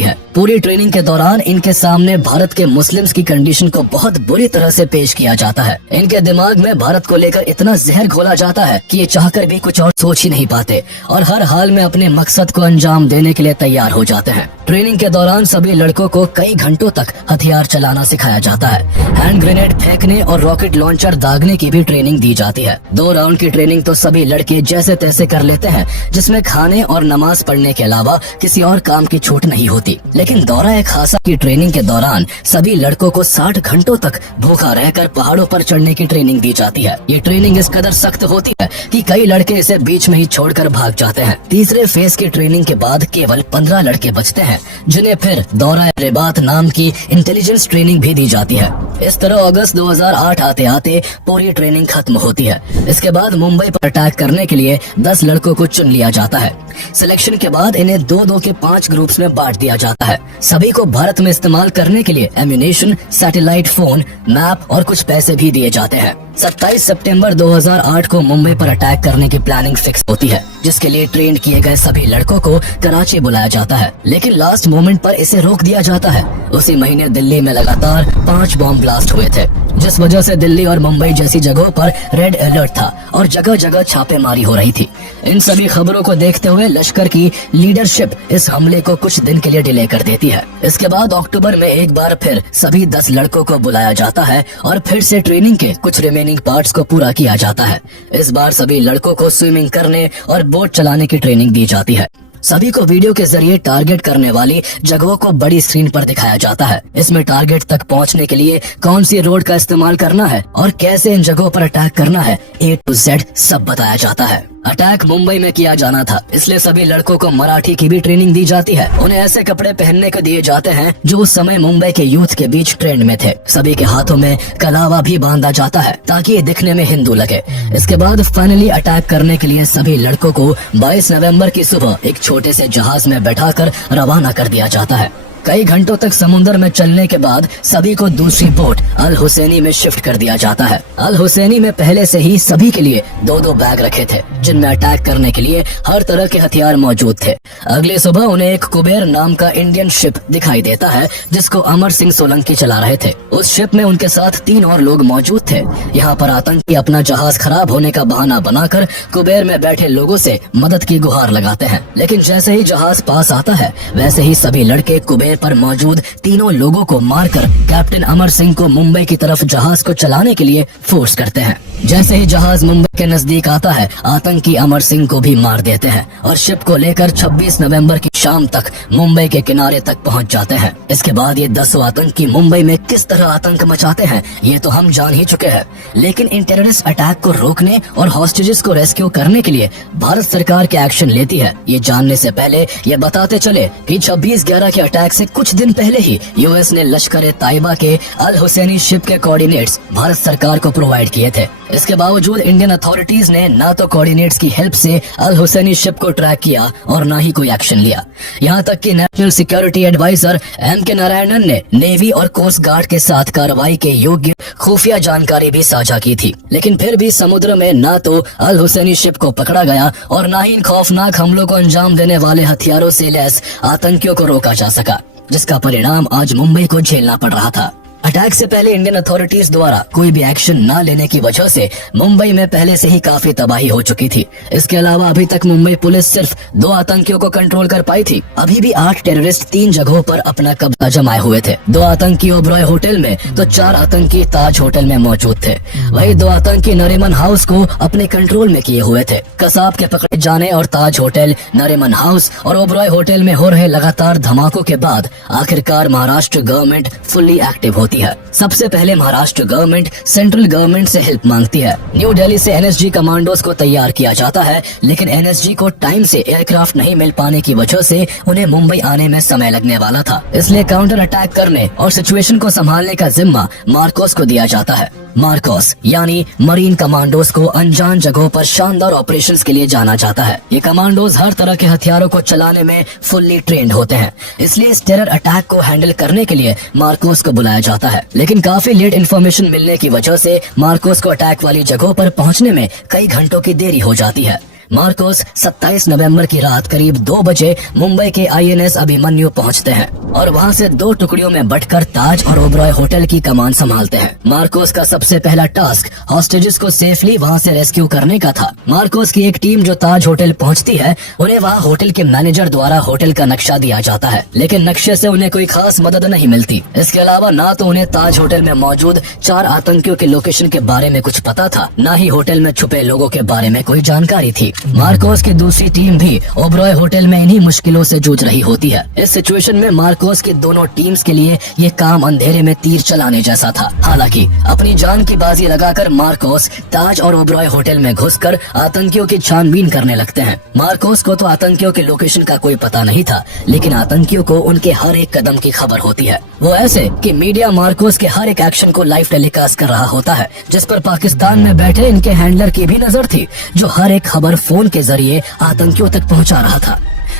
है। पूरी ट्रेनिंग के दौरान इनके सामने भारत के मुस्लिम्स की कंडीशन को बहुत बुरी तरह से पेश किया जाता है। इनके दिमाग में भारत को लेकर इतना जहर घोला जाता है कि ये चाहकर भी कुछ और सोच ही नहीं पाते और हर हाल में अपने मकसद को अंजाम देने के लिए तैयार हो जाते हैं। ट्रेनिंग के दौरान सभी लड़कों को कई घंटों तक हथियार चलाना सिखाया जाता है। हैंड ग्रेनेड फेंकने और रॉकेट लॉन्चर दागने की भी ट्रेनिंग दी जाती है। 2 राउंड की ट्रेनिंग तो सभी लड़के जैसे तैसे कर लेते हैं, जिसमें खाने और नमाज पढ़ने के अलावा किसी और काम की छूट नहीं होती। लेकिन दौरा-ए खासा की ट्रेनिंग के दौरान सभी लड़कों को 60 घंटों तक भूखा रहकर पहाड़ों पर चढ़ने की ट्रेनिंग दी जाती है। ये ट्रेनिंग इस कदर सख्त होती है कि कई लड़के इसे बीच में ही छोड़कर भाग जाते हैं। तीसरे फेज की ट्रेनिंग के बाद केवल 15 लड़के बचते हैं, जिन्हें फिर दौरा-ए रिबात नाम की इंटेलिजेंस ट्रेनिंग भी दी जाती है। इस तरह अगस्त 2008 आते आते पूरी ट्रेनिंग खत्म होती है। इसके बाद मुंबई पर अटैक करने के लिए 10 लड़कों को चुन लिया जाता है। सिलेक्शन के बाद इन्हें 2-2 के 5 ग्रुप्स में बांट दिया जाता है। सभी को भारत में इस्तेमाल करने के लिए एम्यूनेशन, सैटेलाइट फोन, मैप और कुछ पैसे भी दिए जाते हैं। 27 सितंबर 2008 को मुंबई पर अटैक करने की प्लानिंग फिक्स होती है, जिसके लिए ट्रेन किए गए सभी लड़कों को कराची बुलाया जाता है, लेकिन लास्ट मोमेंट पर इसे रोक दिया जाता है। उसी महीने दिल्ली में लगातार 5 बॉम्ब ब्लास्ट हुए थे, जिस वजह से दिल्ली और मुंबई जैसी जगहों पर रेड अलर्ट था और जगह जगह छापेमारी हो रही थी। इन सभी खबरों को देखते हुए लश्कर की लीडरशिप इस हमले को कुछ दिन के लिए डिले कर देती है। इसके बाद अक्टूबर में एक बार फिर सभी 10 लड़कों को बुलाया जाता है और फिर से ट्रेनिंग के कुछ रिमेनिंग पार्ट्स को पूरा किया जाता है। इस बार सभी लड़कों को स्विमिंग करने और बोट चलाने की ट्रेनिंग दी जाती है। सभी को वीडियो के जरिए टारगेट करने वाली जगहों को बड़ी स्क्रीन पर दिखाया जाता है। इसमें टारगेट तक पहुंचने के लिए कौन सी रोड का इस्तेमाल करना है और कैसे इन जगहों पर अटैक करना है, A to Z सब बताया जाता है। अटैक मुंबई में किया जाना था, इसलिए सभी लड़कों को मराठी की भी ट्रेनिंग दी जाती है। उन्हें ऐसे कपड़े पहनने को दिए जाते हैं जो उस समय मुंबई के यूथ के बीच ट्रेंड में थे। सभी के हाथों में कलावा भी बांधा जाता है ताकि ये दिखने में हिंदू लगे। इसके बाद फाइनली अटैक करने के लिए सभी लड़कों को 22 नवंबर की सुबह एक छोटे से जहाज में बैठाकर रवाना कर दिया जाता है। कई घंटों तक समुद्र में चलने के बाद सभी को दूसरी बोट अल हुसैनी में शिफ्ट कर दिया जाता है। अल हुसैनी में पहले से ही सभी के लिए 2-2 बैग रखे थे, जिनमें अटैक करने के लिए हर तरह के हथियार मौजूद थे। अगली सुबह उन्हें एक कुबेर नाम का इंडियन शिप दिखाई देता है, जिसको अमर सिंह सोलंकी चला रहे थे। उस शिप में उनके साथ 3 और लोग मौजूद थे। यहाँ पर आतंकी अपना जहाज खराब होने का बहाना बनाकर कुबेर में बैठे लोगों से मदद की गुहार लगाते हैं, लेकिन जैसे ही जहाज पास आता है वैसे ही सभी लड़के कुबेर पर मौजूद तीनों लोगों को मारकर कैप्टन अमर सिंह को मुंबई की तरफ जहाज को चलाने के लिए फोर्स करते हैं। जैसे ही जहाज मुंबई के नजदीक आता है, आतंकी अमर सिंह को भी मार देते हैं और शिप को लेकर 26 नवंबर की शाम तक मुंबई के किनारे तक पहुंच जाते हैं। इसके बाद ये 10 आतंकी मुंबई में किस तरह आतंक मचाते हैं ये तो हम जान ही चुके हैं, लेकिन इन टेररिस्ट अटैक को रोकने और हॉस्टेजेस को रेस्क्यू करने के लिए भारत सरकार क्या एक्शन लेती है, ये जानने से पहले ये बताते चले कि 26/11 के अटैक से कुछ दिन पहले ही यूएस ने लश्कर ताइबा के अल हुसैनी शिप के कोऑर्डिनेट्स भारत सरकार को प्रोवाइड किए थे। इसके बावजूद इंडियन अथॉरिटीज ने ना तो कोऑर्डिनेट्स की हेल्प से अल हुसैनी शिप को ट्रैक किया और ना ही कोई एक्शन लिया। यहाँ तक कि national security adviser M.K. Narayanan ने नेवी और कोस्ट गार्ड के साथ कार्रवाई के योग्य खुफिया जानकारी भी साझा की थी, लेकिन फिर भी समुद्र में ना तो अल हुसैनी शिप को पकड़ा गया और ना ही इन खौफनाक हमलों को अंजाम देने वाले हथियारों से लैस आतंकियों को रोका जा सका, जिसका परिणाम आज मुंबई को झेलना पड़ रहा था। अटैक से पहले इंडियन अथॉरिटीज द्वारा कोई भी एक्शन न लेने की वजह से मुंबई में पहले से ही काफी तबाही हो चुकी थी। इसके अलावा अभी तक मुंबई पुलिस सिर्फ 2 आतंकियों को कंट्रोल कर पाई थी। अभी भी 8 टेररिस्ट 3 जगहों पर अपना कब्जा जमाए हुए थे। 2 आतंकी ओबरॉय होटल में तो 4 आतंकी ताज होटल में मौजूद थे। वही 2 आतंकी नरीमन हाउस को अपने कंट्रोल में किए हुए थे। कसाब के पकड़े जाने और ताज होटल, नरीमन हाउस और ओबरॉय होटल में हो रहे लगातार धमाकों के बाद आखिरकार महाराष्ट्र गवर्नमेंट फुल्ली एक्टिव होती है। सबसे पहले महाराष्ट्र गवर्नमेंट सेंट्रल गवर्नमेंट से हेल्प मांगती है। न्यू दिल्ली से NSG कमांडोज को तैयार किया जाता है, लेकिन NSG को टाइम से एयरक्राफ्ट नहीं मिल पाने की वजह से उन्हें मुंबई आने में समय लगने वाला था। इसलिए काउंटर अटैक करने और सिचुएशन को संभालने का जिम्मा मार्कोस को दिया जाता है। मार्कोस यानी मरीन कमांडोज को अनजान जगहों पर शानदार ऑपरेशंस के लिए जाना जाता है। ये कमांडोज हर तरह के हथियारों को चलाने में फुल्ली ट्रेंड होते हैं, इसलिए इस टेरर अटैक को हैंडल करने के लिए मार्कोस को बुलाया जाता है। लेकिन काफी लेट इन्फॉर्मेशन मिलने की वजह से मार्कोस को अटैक वाली जगहों पर पहुंचने में कई घंटों की देरी हो जाती है। मार्कोस 27 नवंबर की रात करीब 2 बजे मुंबई के INS अभिमन्यु पहुंचते हैं और वहां से 2 टुकड़ियों में बंटकर ताज और ओबरॉय होटल की कमान संभालते हैं। मार्कोस का सबसे पहला टास्क हॉस्टेजेस को सेफली वहां से रेस्क्यू करने का था। मार्कोस की एक टीम जो ताज होटल पहुंचती है, उन्हें वहां होटल के मैनेजर द्वारा होटल का नक्शा दिया जाता है, लेकिन नक्शे से उन्हें कोई खास मदद नहीं मिलती। इसके अलावा ना तो उन्हें ताज होटल में मौजूद 4 आतंकियों के लोकेशन के बारे में कुछ पता था, ना ही होटल में छुपे लोगों के बारे में कोई जानकारी थी। मार्कोस की दूसरी टीम भी ओबरॉय होटल में इन्हीं मुश्किलों से जूझ रही होती है। इस सिचुएशन में मार्कोस की दोनों टीम्स के लिए ये काम अंधेरे में तीर चलाने जैसा था। हालांकि अपनी जान की बाजी लगाकर मार्कोस ताज और ओबरॉय होटल में घुसकर आतंकियों की छानबीन करने लगते हैं। मार्कोस को तो आतंकियों के लोकेशन का कोई पता नहीं था, लेकिन आतंकियों को उनके हर एक कदम की खबर होती है। वो ऐसे कि मीडिया मार्कोस के हर एक एक्शन को लाइव टेलीकास्ट कर रहा होता है, जिस पर पाकिस्तान में बैठे इनके हैंडलर की भी नजर थी, जो हर एक खबर फोन के जरिए आतंकियों तक पहुंचा रहा था।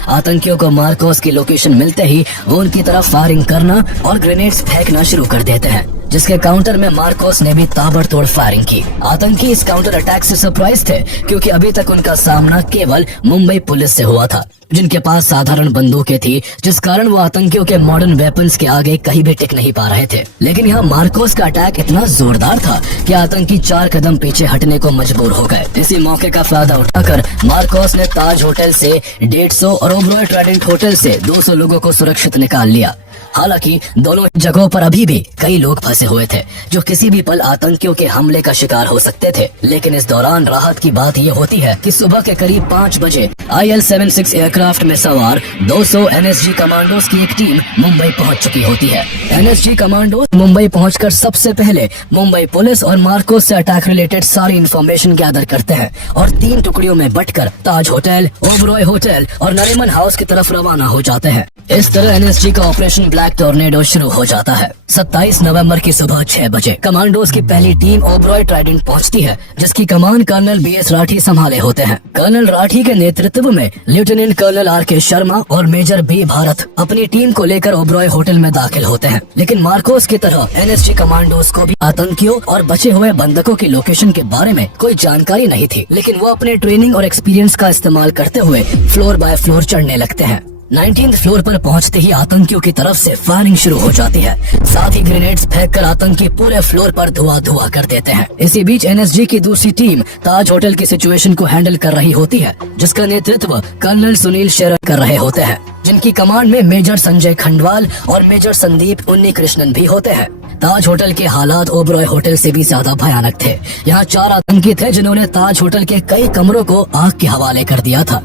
आतंकियों को मार्कोस की लोकेशन मिलते ही वो उनकी तरफ फायरिंग करना और ग्रेनेड्स फेंकना शुरू कर देते हैं। जिसके काउंटर में मार्कोस ने भी ताबड़तोड़ फायरिंग की। आतंकी इस काउंटर अटैक से सरप्राइज थे क्योंकि अभी तक उनका सामना केवल मुंबई पुलिस से हुआ था, जिनके पास साधारण बंदूकें थी, जिस कारण वो आतंकियों के मॉडर्न वेपन्स के आगे कहीं भी टिक नहीं पा रहे थे। लेकिन यहाँ मार्कोस का अटैक इतना जोरदार था कि आतंकी 4 कदम पीछे हटने को मजबूर हो गए। इसी मौके का फायदा उठाकर मार्कोस ने ताज होटल से 150 और ओबरॉय ट्राइडेंट होटल से 200 लोगों को सुरक्षित निकाल लिया। हालांकि दोनों जगहों पर अभी भी कई लोग फंसे हुए थे जो किसी भी पल आतंकियों के हमले का शिकार हो सकते थे। लेकिन इस दौरान राहत की बात ये होती है कि सुबह के करीब 5 बजे IL-76 एयरक्राफ्ट में सवार 200 NSG कमांडोज की एक टीम मुंबई पहुंच चुकी होती है। NSG कमांडोज मुंबई पहुंचकर सबसे पहले मुंबई पुलिस और मार्कोस से अटैक रिलेटेड सारी इंफॉर्मेशन गैदर करते हैं और 3 टुकड़ियों में बंटकर ताज होटल, ओबरॉय होटल और नरीमन हाउस की तरफ रवाना हो जाते हैं। इस तरह NSG का ऑपरेशन ब्लैक टोर्नेडो शुरू हो जाता है। 27 नवंबर की सुबह 6 बजे कमांडोज की पहली टीम ओबरॉय ट्राइडेंट पहुंचती है, जिसकी कमान कर्नल BS राठी संभाले होते हैं। कर्नल राठी के नेतृत्व में लेफ्टिनेंट कर्नल RK शर्मा और मेजर B भारत अपनी टीम को लेकर ओबरॉय होटल में दाखिल होते हैं। लेकिन मार्कोस की तरह NSG कमांडोज को भी आतंकियों और बचे हुए बंधकों की लोकेशन के बारे में कोई जानकारी नहीं थी, लेकिन वो अपने ट्रेनिंग और एक्सपीरियंस का इस्तेमाल करते हुए फ्लोर बाय फ्लोर चढ़ने लगते हैं। 19th फ्लोर पर पहुंचते ही आतंकियों की तरफ से फायरिंग शुरू हो जाती है। साथ ही ग्रेनेड्स फेंककर आतंकी पूरे फ्लोर पर धुआं कर देते हैं। इसी बीच NSG की दूसरी टीम ताज होटल की सिचुएशन को हैंडल कर रही होती है, जिसका नेतृत्व कर्नल सुनील शेरर कर रहे होते हैं, जिनकी कमांड में मेजर संजय खंडवाल और मेजर संदीप उन्नीकृष्णन भी होते हैं। ताज होटल के हालात ओबरॉय होटल से भी ज्यादा भयानक थे। यहाँ 4 आतंकी थे जिन्होंने ताज होटल के कई कमरों को आग के हवाले कर दिया था।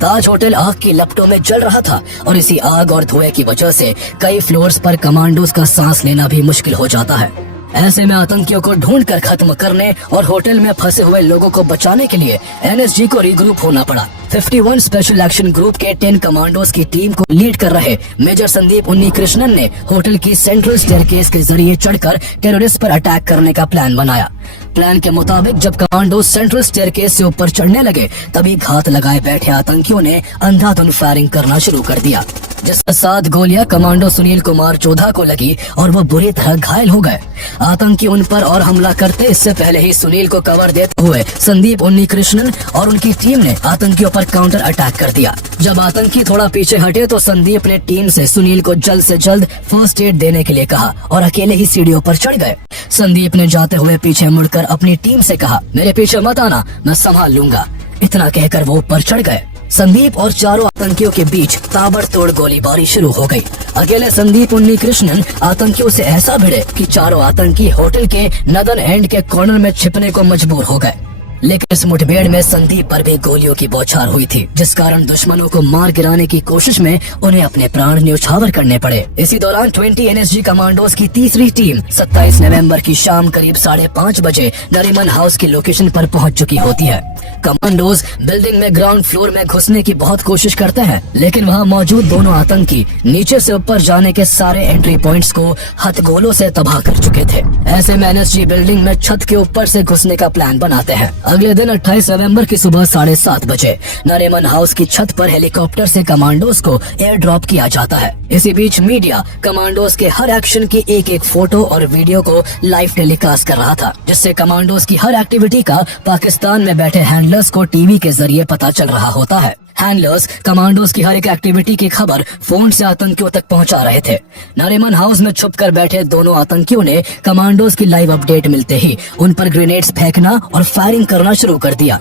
ताज होटल आग की लपटों में जल रहा था और इसी आग और धुएं की वजह से कई फ्लोर्स पर कमांडोज का सांस लेना भी मुश्किल हो जाता है। ऐसे में आतंकियों को ढूंढकर खत्म करने और होटल में फंसे हुए लोगों को बचाने के लिए NSG को रीग्रुप होना पड़ा। 51 स्पेशल एक्शन ग्रुप के 10 कमांडोज की टीम को लीड कर रहे मेजर संदीप उन्नीकृष्णन ने होटल की सेंट्रल स्टेयरकेस के जरिए चढ़कर टेररिस्ट पर अटैक करने का प्लान बनाया। प्लान के मुताबिक जब कमांडोज सेंट्रल स्टेयरकेस से ऊपर चढ़ने लगे, तभी घात लगाए बैठे आतंकियों ने अंधाधुंध फायरिंग करना शुरू कर दिया, जिसके 7 गोलियां कमांडो सुनील कुमार चौधा को लगी और वो बुरी तरह घायल हो गए। आतंकी उन पर और हमला करते इससे पहले ही सुनील को कवर देते हुए संदीप उन्नीकृष्णन और उनकी टीम ने आतंकियों पर काउंटर अटैक कर दिया। जब आतंकी थोड़ा पीछे हटे तो संदीप ने टीम से सुनील को जल्द से जल्द फर्स्ट एड देने के लिए कहा और अकेले ही सीढ़ियों पर चढ़ गए। संदीप ने जाते हुए पीछे मुड़कर अपनी टीम से कहा, मेरे पीछे मत आना, मैं संभाल लूंगा। इतना कहकर वो ऊपर चढ़ गए। संदीप और चारों आतंकियों के बीच ताबड़तोड़ गोलीबारी शुरू हो गई। अकेले संदीप उन्नीकृष्णन आतंकियों से ऐसा भिड़े कि चारों आतंकी होटल के नदन एंड के कॉर्नर में छिपने को मजबूर हो गए। लेकिन इस मुठभेड़ में संदीप पर भी गोलियों की बौछार हुई थी, जिस कारण दुश्मनों को मार गिराने की कोशिश में उन्हें अपने प्राण न्यौछावर करने पड़े। इसी दौरान 20 NSG कमांडोज की तीसरी टीम 27 नवंबर की शाम करीब 5:30 बजे नरीमन हाउस की लोकेशन पर पहुंच चुकी होती है। कमांडोज बिल्डिंग में ग्राउंड फ्लोर में घुसने की बहुत कोशिश करते हैं, लेकिन वहां मौजूद दोनों आतंकी नीचे से ऊपर जाने के सारे एंट्री पॉइंट्स को हथगोलों से तबाह कर चुके थे। ऐसे में NSG बिल्डिंग में छत के ऊपर से घुसने का प्लान बनाते हैं। अगले दिन 28 नवंबर की सुबह 7:30 बजे नरीमन हाउस की छत पर हेलीकॉप्टर से कमांडोज को एयर ड्रॉप किया जाता है। इसी बीच मीडिया कमांडोज के हर एक्शन की एक फोटो और वीडियो को लाइव टेलीकास्ट कर रहा था, जिससे कमांडोज की हर एक्टिविटी का पाकिस्तान में बैठे हैंडलर्स को टीवी के जरिए पता चल रहा होता है। हैंडलर्स कमांडोज की हर एक एक्टिविटी की खबर फोन से आतंकियों तक पहुंचा रहे थे। नरीमन हाउस में छुपकर बैठे दोनों आतंकियों ने कमांडोज की लाइव अपडेट मिलते ही उन पर ग्रेनेड्स फेंकना और फायरिंग करना शुरू कर दिया।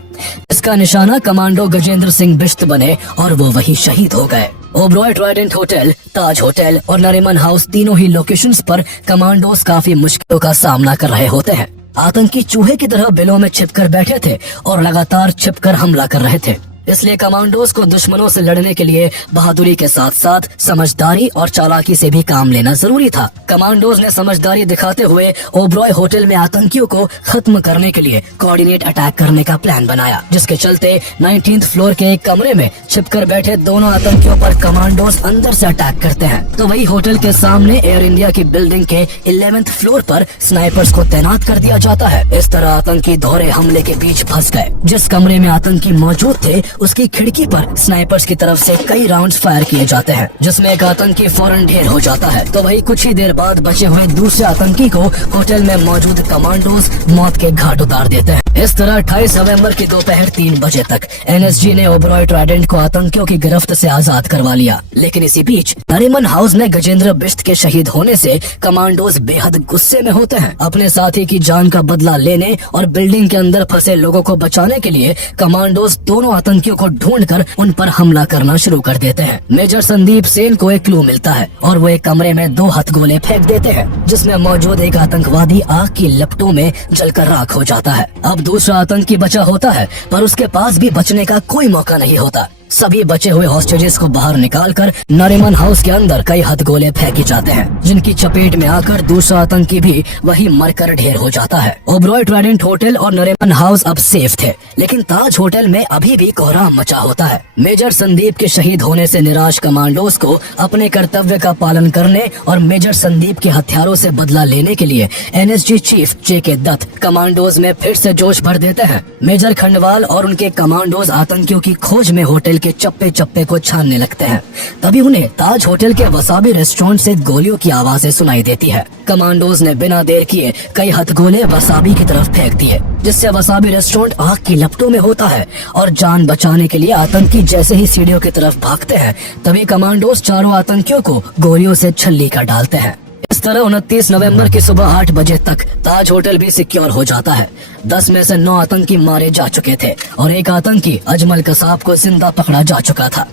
इसका निशाना कमांडो गजेंद्र सिंह बिश्त बने और वो वही शहीद हो गए। ओबरॉय ट्राइडेंट होटल, ताज होटल और नरीमन हाउस तीनों ही लोकेशंस पर कमांडोज काफी मुश्किलों का सामना कर रहे होते हैं। आतंकी चूहे की तरह बिलों में छिपकर बैठे थे और लगातार छिपकर हमला कर रहे थे। इसलिए कमांडोज को दुश्मनों से लड़ने के लिए बहादुरी के साथ साथ समझदारी और चालाकी से भी काम लेना जरूरी था। कमांडोज ने समझदारी दिखाते हुए ओबरॉय होटल में आतंकियों को खत्म करने के लिए कोऑर्डिनेट अटैक करने का प्लान बनाया, जिसके चलते 19th फ्लोर के एक कमरे में छिपकर बैठे दोनों आतंकियों पर कमांडोज अंदर से अटैक करते हैं। तो वही होटल के सामने एयर इंडिया की बिल्डिंग के 11th फ्लोर पर स्नाइपर्स को तैनात कर दिया जाता है। इस तरह आतंकी दोहरे हमले के बीच फंस गए। जिस कमरे में आतंकी मौजूद थे उसकी खिड़की पर स्नाइपर्स की तरफ से कई राउंड्स फायर किए जाते हैं, जिसमें एक आतंकी फौरन ढेर हो जाता है। तो वही कुछ ही देर बाद बचे हुए दूसरे आतंकी को होटल में मौजूद कमांडोज मौत के घाट उतार देते हैं। इस तरह 28 नवंबर की दोपहर 3 बजे तक एनएसजी ने ओबरॉय ट्राइडेंट को आतंकियों की गिरफ्त से आजाद करवा लिया। लेकिन इसी बीच नरीमन हाउस में गजेंद्र बिष्ट के शहीद होने से कमांडोज बेहद गुस्से में होते हैं। अपने साथी की जान का बदला लेने और बिल्डिंग के अंदर फंसे लोगों को बचाने के लिए कमांडोज दोनों आतंकियों को ढूंढकर उन पर हमला करना शुरू कर देते हैं। मेजर संदीप सेन को एक क्लू मिलता है और वो एक कमरे में 2 हथगोले फेंक देते हैं, जिसमें मौजूद एक आतंकवादी आग की लपटों में जलकर राख हो जाता है। अब दूसरा आतंकी बचा होता है, पर उसके पास भी बचने का कोई मौका नहीं होता। सभी बचे हुए हॉस्टेजेस को बाहर निकालकर नरीमन हाउस के अंदर कई हथगोले फेंके जाते हैं, जिनकी चपेट में आकर दूसरा आतंकी भी वही मरकर ढेर हो जाता है। ओबरॉय ट्राइडेंट होटल और नरीमन हाउस अब सेफ थे, लेकिन ताज होटल में अभी भी कोहराम मचा होता है। मेजर संदीप के शहीद होने से निराश कमांडोज को अपने कर्तव्य का पालन करने और मेजर संदीप के हथियारों से बदला लेने के लिए एनएसजी चीफ जेके दत्त कमांडोज में फिर से जोश भर देते हैं। मेजर खंडवाल और उनके कमांडोज आतंकियों की खोज में होटल के चप्पे चप्पे को छानने लगते हैं। तभी उन्हें ताज होटल के वसाबी रेस्टोरेंट से गोलियों की आवाजें सुनाई देती है। कमांडोज ने बिना देर किए कई हथगोले वसाबी की तरफ फेंक दिए, जिससे वसाबी रेस्टोरेंट आग की लपटों में होता है और जान बचाने के लिए आतंकी जैसे ही सीढ़ियों की तरफ भागते हैं, तभी कमांडोज चारों आतंकियों को गोलियों से छल्ली कर डालते हैं। इस तरह 29 नवंबर की सुबह 8 बजे तक ताज होटल भी सिक्योर हो जाता है। 10 में से 9 आतंकी मारे जा चुके थे और एक आतंकी अजमल कसाब को जिंदा पकड़ा जा चुका था।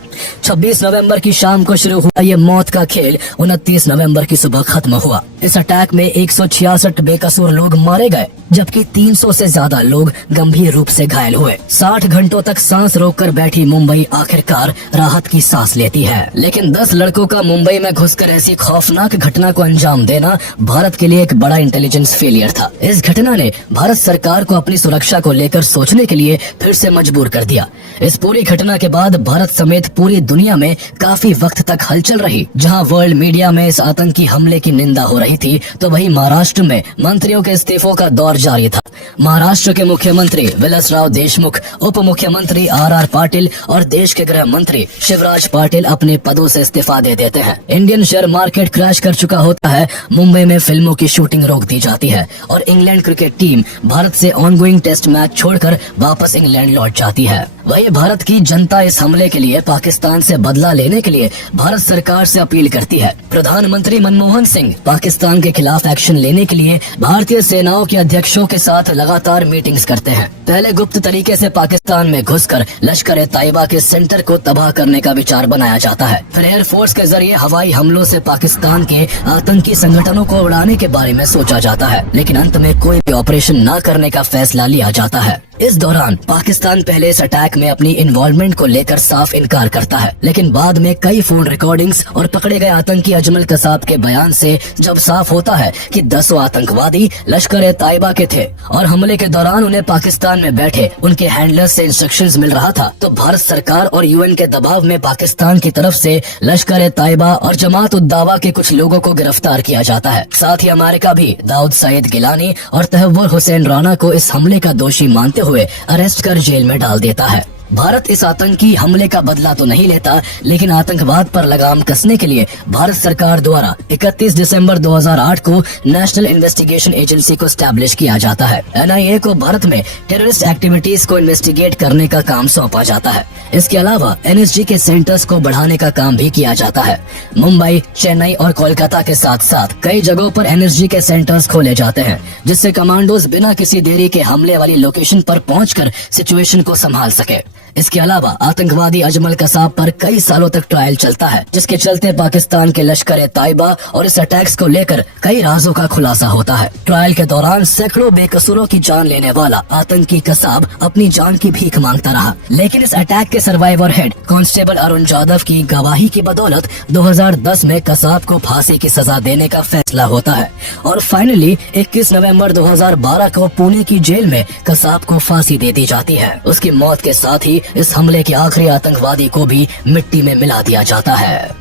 26 नवंबर की शाम को शुरू हुआ ये मौत का खेल 29 नवंबर की सुबह खत्म हुआ। इस अटैक में 166 बेकसूर लोग मारे गए, जबकि 300 से ज्यादा लोग गंभीर रूप से घायल हुए। 60 घंटों तक सांस रोककर बैठी मुंबई आखिरकार राहत की सांस लेती है। लेकिन 10 लड़कों का मुंबई में घुसकर ऐसी खौफनाक घटना को अंजाम देना भारत के लिए एक बड़ा इंटेलिजेंस फेलियर था। इस घटना ने भारत सरकार को अपनी सुरक्षा को लेकर सोचने के लिए फिर से मजबूर कर दिया। इस पूरी घटना के बाद भारत समेत पूरी दुनिया में काफी वक्त तक हलचल रही। जहां वर्ल्ड मीडिया में इस आतंकी हमले की निंदा हो रही थी, तो वहीं महाराष्ट्र में मंत्रियों के इस्तीफों का दौर जारी था। महाराष्ट्र के मुख्यमंत्री विलासराव देशमुख, उप मुख्यमंत्री आर पाटिल और देश के गृह मंत्री शिवराज पाटिल अपने पदों से इस्तीफा दे देते हैं। इंडियन शेयर मार्केट क्रैश कर चुका होता है, मुंबई में फिल्मों की शूटिंग रोक दी जाती है और इंग्लैंड क्रिकेट टीम भारत से ऑनगोइंग टेस्ट मैच छोड़कर वापस इंग्लैंड लौट जाती है। वही भारत की जनता इस हमले के लिए पाकिस्तान से बदला लेने के लिए भारत सरकार से अपील करती है। प्रधानमंत्री मनमोहन सिंह पाकिस्तान के खिलाफ एक्शन लेने के लिए भारतीय सेनाओं के अध्यक्षों के साथ लगातार मीटिंग्स करते हैं। पहले गुप्त तरीके से पाकिस्तान में घुसकर लश्कर तैयबा के सेंटर को तबाह करने का विचार बनाया जाता है। फिर एयरफोर्स के जरिए हवाई हमलों से पाकिस्तान के आतंकी संगठनों को उड़ाने के बारे में सोचा जाता है, लेकिन अंत में कोई भी ऑपरेशन न करने का फैसला लिया जाता है। इस दौरान पाकिस्तान पहले इस अटैक में अपनी इन्वॉल्वमेंट को लेकर साफ इनकार करता है, लेकिन बाद में कई फोन रिकॉर्डिंग्स और पकड़े गए आतंकी अजमल कसाब के बयान से जब साफ होता है कि 10 आतंकवादी लश्कर तैयबा के थे और हमले के दौरान उन्हें पाकिस्तान में बैठे उनके हैंडलर्स से इंस्ट्रक्शंस मिल रहा था, तो भारत सरकार और यूएन के दबाव में पाकिस्तान की तरफ से लश्कर तैयबा और जमात उद दावा के कुछ लोगों को गिरफ्तार किया जाता है। साथ ही अमेरिका भी दाऊद सईद गिलानी और तहव्वुर हुसैन राना को इस हमले का दोषी मानते हुए अरेस्ट कर जेल में डाल देता है। भारत इस आतंकी हमले का बदला तो नहीं लेता, लेकिन आतंकवाद पर लगाम कसने के लिए भारत सरकार द्वारा 31 दिसंबर 2008 को नेशनल इन्वेस्टिगेशन एजेंसी को स्टैब्लिश किया जाता है। एनआईए को भारत में टेररिस्ट एक्टिविटीज को इन्वेस्टिगेट करने का काम सौंपा जाता है। इसके अलावा एनएसजी के सेंटर्स को बढ़ाने का काम भी किया जाता है। मुंबई, चेन्नई और कोलकाता के साथ साथ कई जगहों पर एनएसजी के सेंटर्स खोले जाते हैं, जिससे कमांडोज बिना किसी देरी के हमले वाली लोकेशन पर पहुंचकर सिचुएशन को संभाल सके। इसके अलावा आतंकवादी अजमल कसाब पर कई सालों तक ट्रायल चलता है, जिसके चलते पाकिस्तान के लश्कर तैयबा और इस अटैक्स को लेकर कई राजों का खुलासा होता है। ट्रायल के दौरान सैकड़ों बेकसूरों की जान लेने वाला आतंकी कसाब अपनी जान की भीख मांगता रहा, लेकिन इस अटैक के survivor head constable Arun Jadhav की गवाही की बदौलत 2010 में कसाब को फांसी की सजा देने का फैसला होता है और फाइनली 21 नवंबर 2012 को पुणे की जेल में कसाब को फांसी दे दी जाती है। उसकी मौत के साथ ही इस हमले के आखिरी आतंकवादी को भी मिट्टी में मिला दिया जाता है।